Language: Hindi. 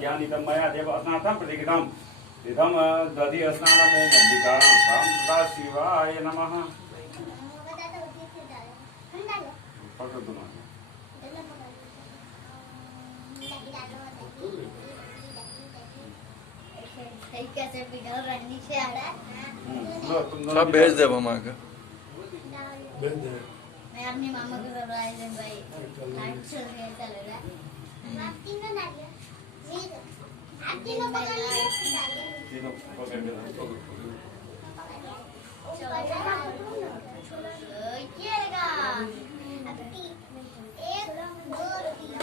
ध्यानितं मया देव स्नातं प्रतिकृतं इदं दधि स्नानम् ओम अंबिकां राम सदा शिवाय नमः। पकड़ दो ना। कैसे वीडियो रंडी से आ रहा है सब भेज दे मामा का। भेज दे। मैं अपनी मामा को सरप्राइज दूं भाई। लाइट चल रहा है। आप तीनों डालिए। आप तीनों पकड़ लीजिए। तीनों पकड़ के रखो। ये लगा। एक दो तीन।